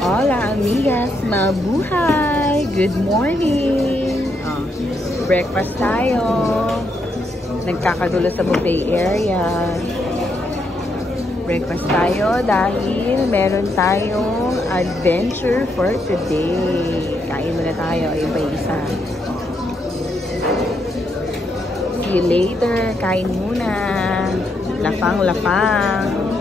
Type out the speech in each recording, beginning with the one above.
Hola amigas, mabuhay! Good morning! Breakfast tayo. Nagkakagulo sa buffet area. Breakfast tayo dahil meron tayong adventure for today. Kain muna tayo. Ayun pa yung isa. See you later. Kain muna. Lapang-lapang.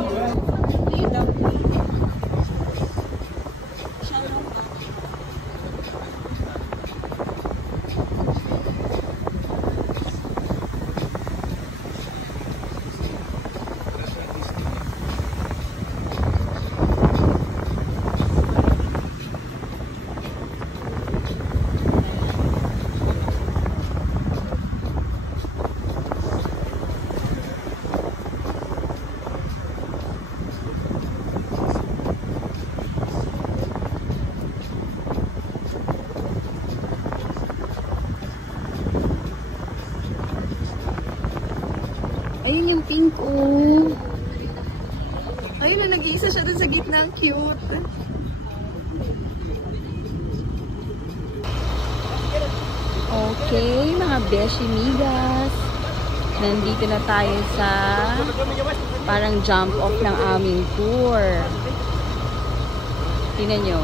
Ayun yung pink, oh. Ayun na, nag-iisa siya dun sa gitna. Ang cute. Okay, mga beshi migas. Nandito na tayo sa parang jump off ng aming tour. Tingnan nyo.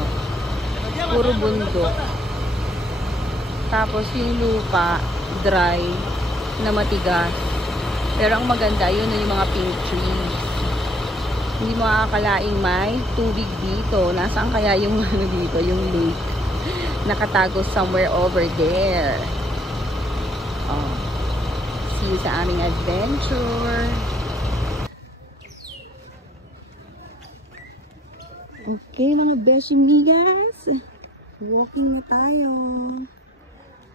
Puro bundok. Tapos yung lupa, dry, na matigas. Pero ang maganda, yun yung mga pink trees. Hindi mo akalaing may tubig dito. Nasaan kaya yung ano dito, yung lake? Nakatago somewhere over there. Oh. See you sa aming adventure. Okay, mga beshi migas. Walking na tayo.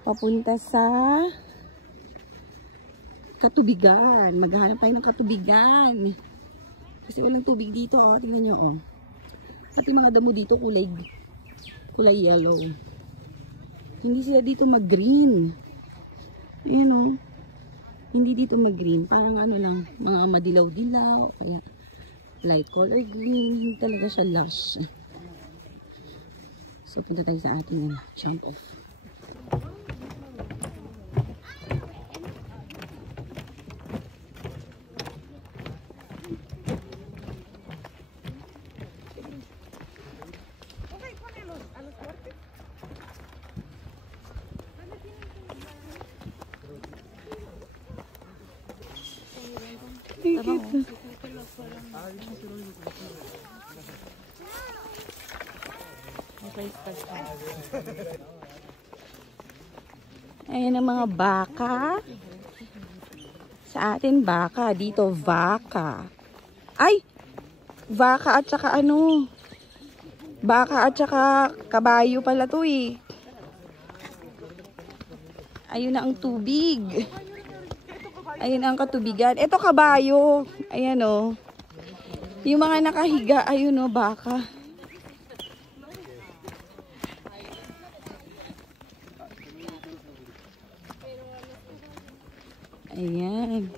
Papunta sa katubigan. Maghahanap tayo ng katubigan. Kasi walang tubig dito, oh. Tingnan nyo, oh. Pati mga damo dito kulay yellow. Hindi sila dito mag-green. Ayan, oh. Hindi dito mag-green. Parang ano lang, mga madilaw-dilaw. Kaya light color green. Hindi talaga siya lush. So, punta tayo sa ating jump off. Ayan ang mga baka. Sa atin baka, dito vaka. Ay! Vaka at saka ano? Baka at saka kabayo pala to eh. Ayun na ang tubig. Ayun ang katubigan. Ito kabayo. Ayan o. Yung mga nakahiga, ayun o, baka. Ayan.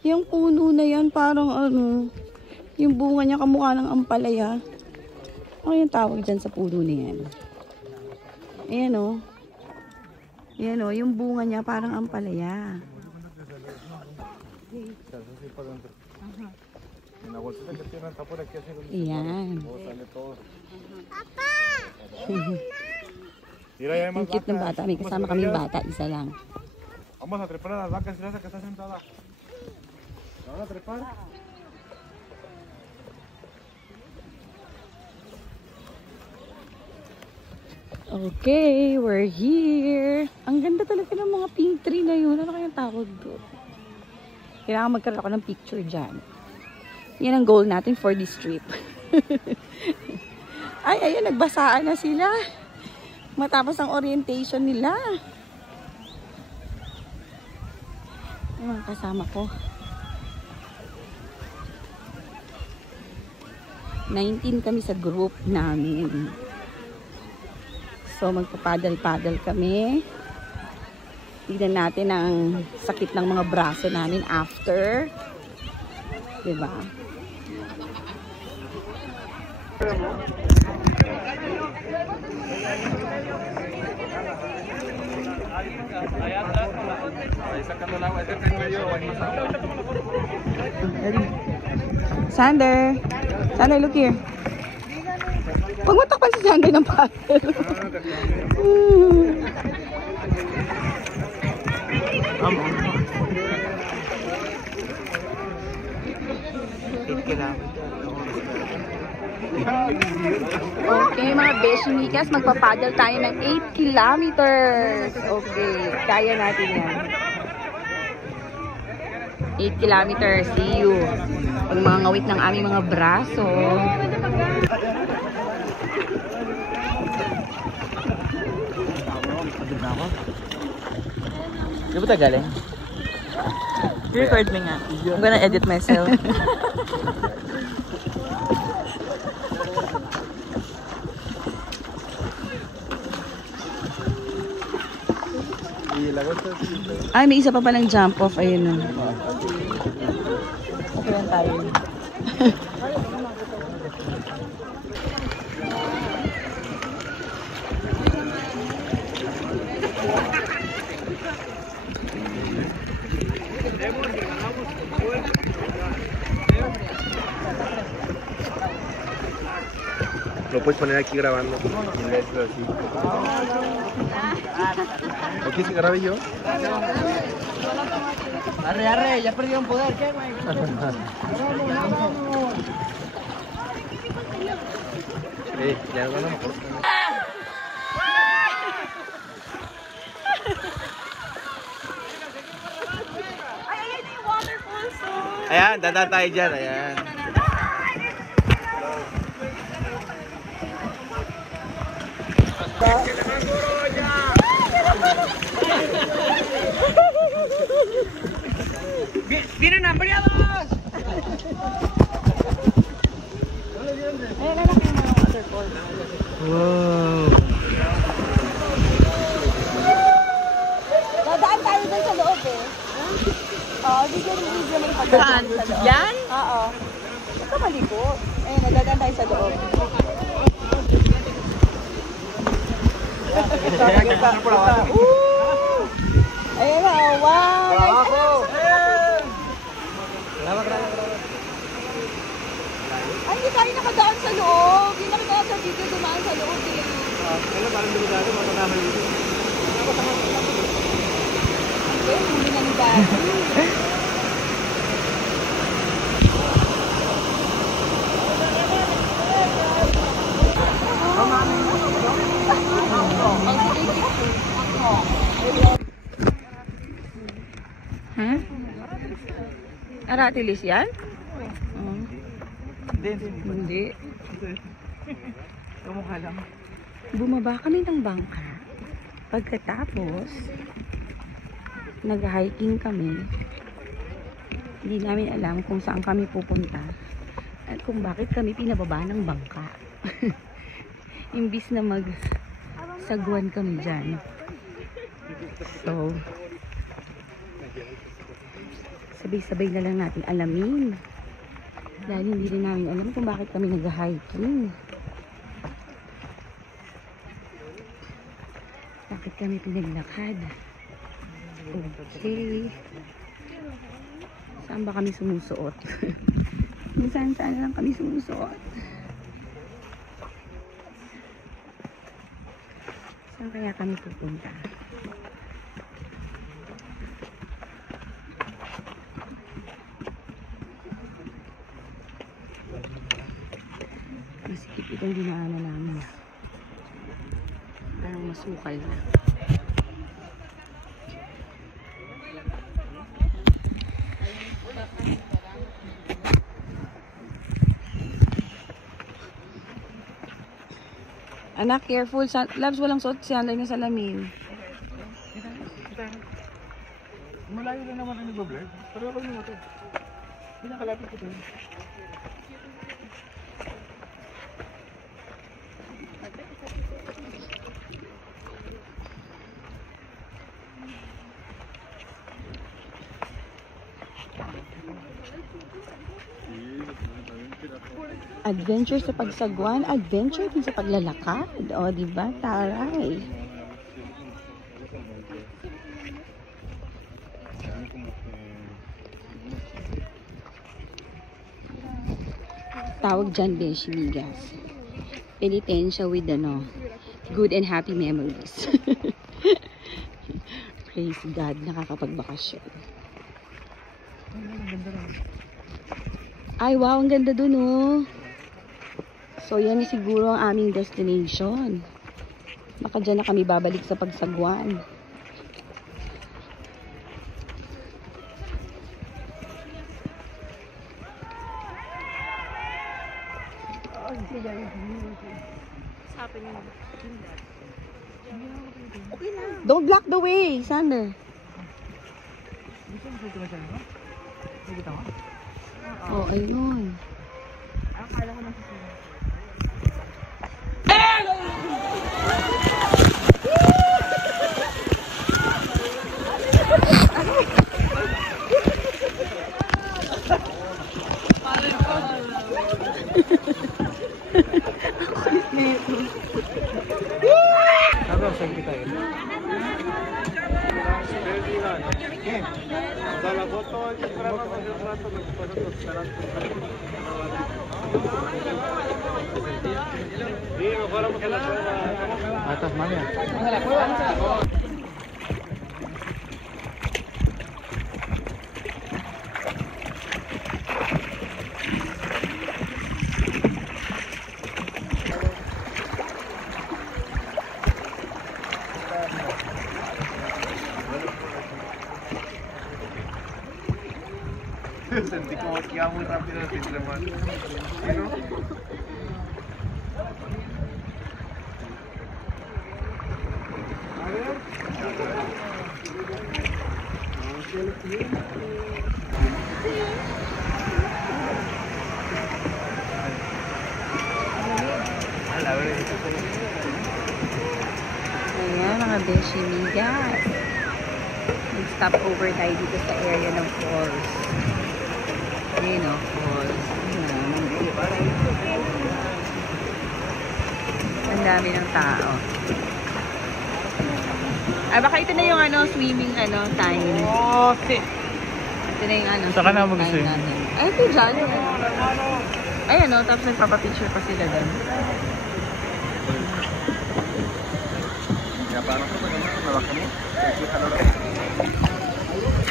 Yung puno na yan, parang ano, yung bunga niya kamukha ng ampalaya. Ano yung tawag dyan sa puno na yan? Ayan o. Ayan o, yung bunga niya parang ampalaya. Ayan. Ang cute ng bata. May kasama kaming bata. Isa lang. Vamos a trepar a las vacas y que está sentada. ¿Van a trepar? Okay, we're here. Ang ganda talaga ng mga pink tree na yun. Ano kayang tawag doon? Kailangan magkaroon ako ng picture dyan. Yan ang goal natin for this trip. Ay, ayun, nagbasaan na sila. Matapos ang orientation nila. Yung mga kasama ko. 19 kami sa group namin. So, magpapadal-padal kami. Tignan natin ang sakit ng mga braso namin after. Diba? Sander! Sander, look here. Huwag mo takpan si Sander ng paddle. Okay, mga Beshimikas, magpapaddle tayo ng 8 kilometers. Okay, kaya natin yan. 8 kilometers, see you. Pag mga ngawit ng aming mga braso. Di ba tayo galing? Record me nga. I'm gonna edit myself. Ay, may isa pa palang jump off. Ayun na. Okay lang tayo. Lo puedes poner aquí grabando. ¿Aquí se grabe yo? Arre, arre, ya perdieron poder, ¿qué, güey? Ya no ganamos. Ayan, dadaan tayo dyan, ayan. ¡Vienen hambriados! Wow. Dadaan tayo dun sa loob eh. Oo, video mo yung pagdaan sa loob. Yan? Oo. Huwag ka malikot. Ayun, nadadaan tayo sa loob. Ayun na, wow! Ay, hindi tayo nakadaan sa loob. Hindi nakita sa video dumaan sa loob eh. Ano, parang delikado, matataman dito. Okay, huli na ni Daddy. Huh? Aratilis yan? Hindi. Kamukha lang. Bumaba kami ng bangka. Pagkatapos, nag-hiking kami. Hindi namin alam kung saan kami pupunta at kung bakit kami pinababa ng bangka. Imbis na magsagwan kami dyan. So, sabay-sabay na lang natin alamin. Dahil hindi rin namin alam kung bakit kami nag-hiking. Bakit kami pinaglakad? Okay. Saan ba kami sumusuot? Saan lang kami sumusuot? Saan kaya kami pupunta? Masikip itong dinaanan namin. Parang masukal na. Anak, careful. Labs, walang suot siya. Lay na salamin. Malayo lang naman ang nag-vlog. Pero ako naman ito. Pinakalapit ko ito. Adventure sa pagsagwan, adventure din sa paglalakad. O, diba? Taray. Tawag dyan, Beshi Migas. Penitensya with, good and happy memories. Praise God, nakakapagbakasyon. Ay, wow, ang ganda dun, oh. So, yan siguro ang aming destination. Baka dyan na kami babalik sa pagsagwan. Don't block the way, Sander. Oh, ayun. Atas mana? Sentí como que iba muy rápido el cinturón. Ayan, mga Beshi Migas. Nag-stop over tayo dito sa area ng falls. Ayan o, falls. Ang dami ng tao. Ay, baka ito na yung swimming time. Okay. Ito na yung Saka na swimming mag-swim. time natin. Ay, ito dyan. Ayan o, tapos nagpapapicture pa sila doon.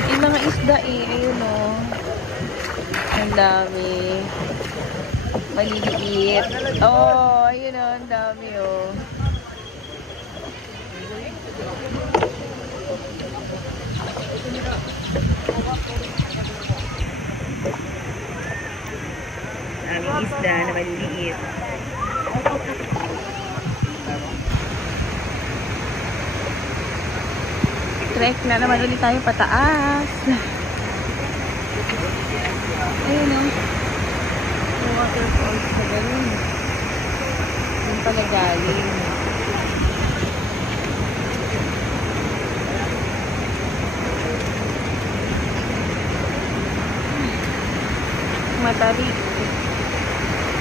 Yung mga isda ayun o. Ang dami. Maliliit. Oh, ayun o, ang dami o. Daming isda na maliliit. Trek na naman ulit tayo pataas. Ayun o. Yung waterfalls na gano'n. Yung pala galing. Matarik.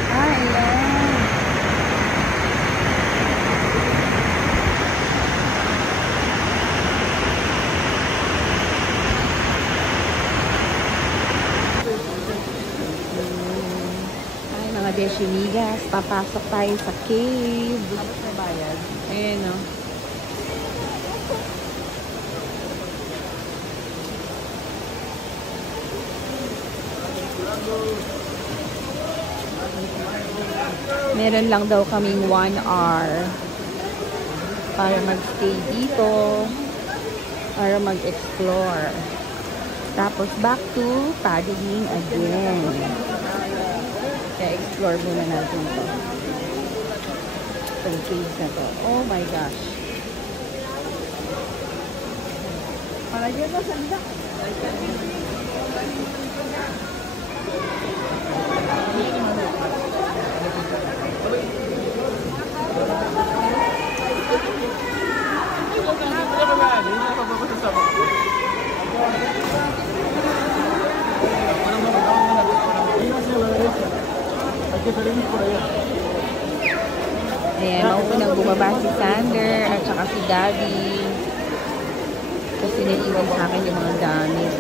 Ayan. Mga Beshi Migas, papasok tayo sa cave. Tapos may bayad. Ayan o. Meron lang daw kaming 1 hour para mag-stay dito, para mag-explore. Tapos back to paddling again. Kaya explore muna natin ito. Itong cave na to. Oh my gosh. Para dyan ba sanda? que salimos por allá. Ayan, mauunang bumaba si Sander at saka si Daddy. Kasi naiwan sa akin yung mga gamit.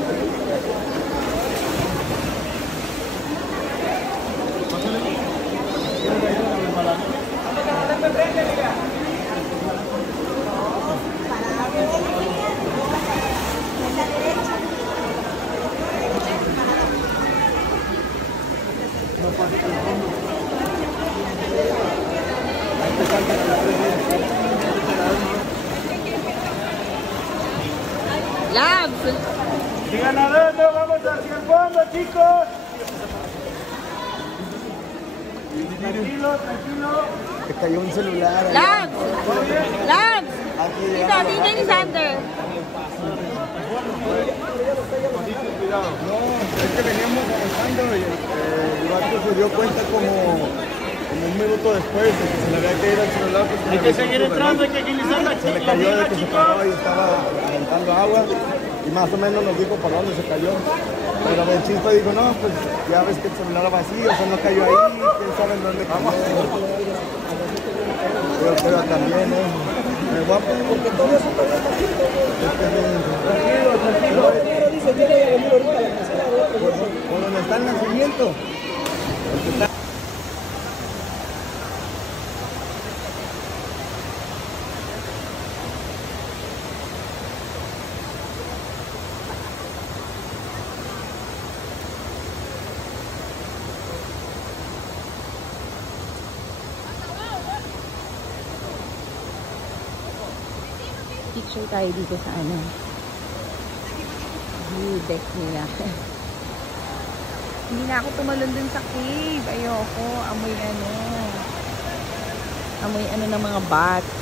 Labs! Sigan nadando, vamos hacia el fondo, chicos. Tranquilo, tranquilo. Se cayó un celular. Labs! Labs! Dito, tingnan ni Sander. Cuidado. No, es que veníamos avanzando y el vato se dio cuenta como un minuto después de que se le había caído el celular. Hay que seguir entrando, hay que agilizar la Se le cayó de que se paró y estaba aventando agua y más o menos nos dijo por dónde se cayó. Pero el chispa dijo, no, pues ya ves que el celular era vacío, o sea, no cayó ahí, quién sabe en dónde cayó. Pero también es guapo, porque todo eso está bien. Tranquilo, tranquilo. Dice, yo voy a venir ahorita a la casa. Por donde está el nacimiento. Picture tayo dito sa ano. View deck nila. Hindi na ako tumalon dun sa cave. Ayoko. Amoy ano. Amoy ano ng mga bats.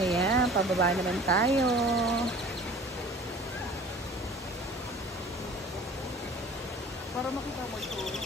Ayan, pababa naman tayo. Para makita mo ito.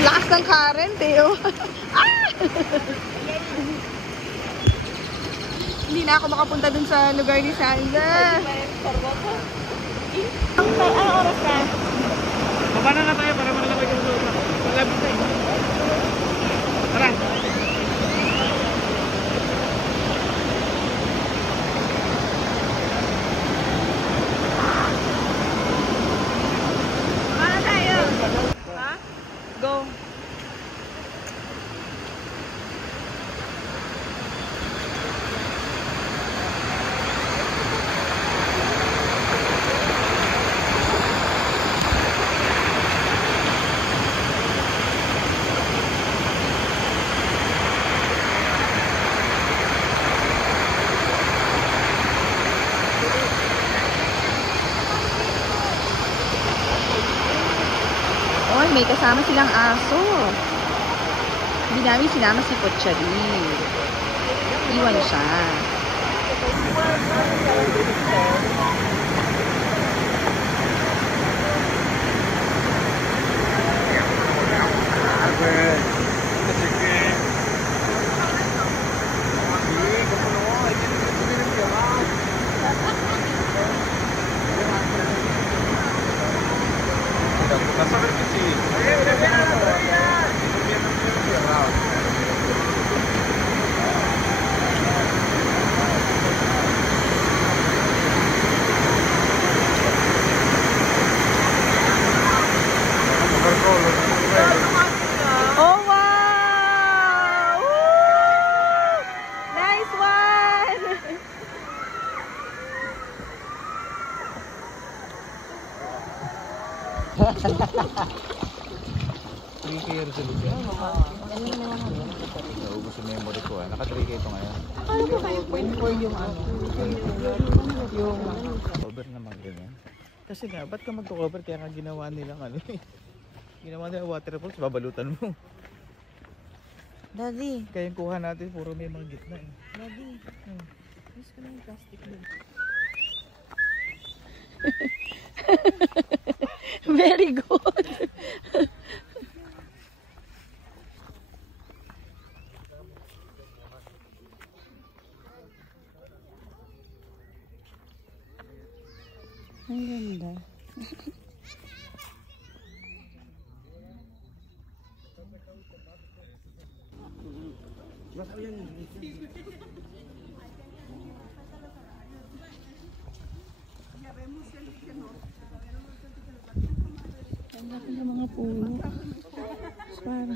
Ang lakas ng current eh. Oh. Ah! Hindi na ako makapunta dun sa lugar ni Sandra. Anong oras na? Baba na tayo para makalabay ka sa ulo. Malapit na eh. Tara. Para tayo. Ha? Go. Oy, may kasama silang aso. Hindi namin sinama si Pochari. Iwan siya. Vas a ver que sí. Naubos yung memory ko Naka-3K ito ngayon. Ano ba kayo point for yung ano? Yung Cover naman ganyan. Kasi nga, ba't ka magto-cover? Kaya nga ginawa nilang ano eh. Ginawa nilang waterfalls, babalutan mo. Daddy. Kaya yung kuha natin, puro may mga gitna eh. Daddy. Miss ko na yung plastic mo. Very good. Ang ganda. Ang laki ng mga puno. Para.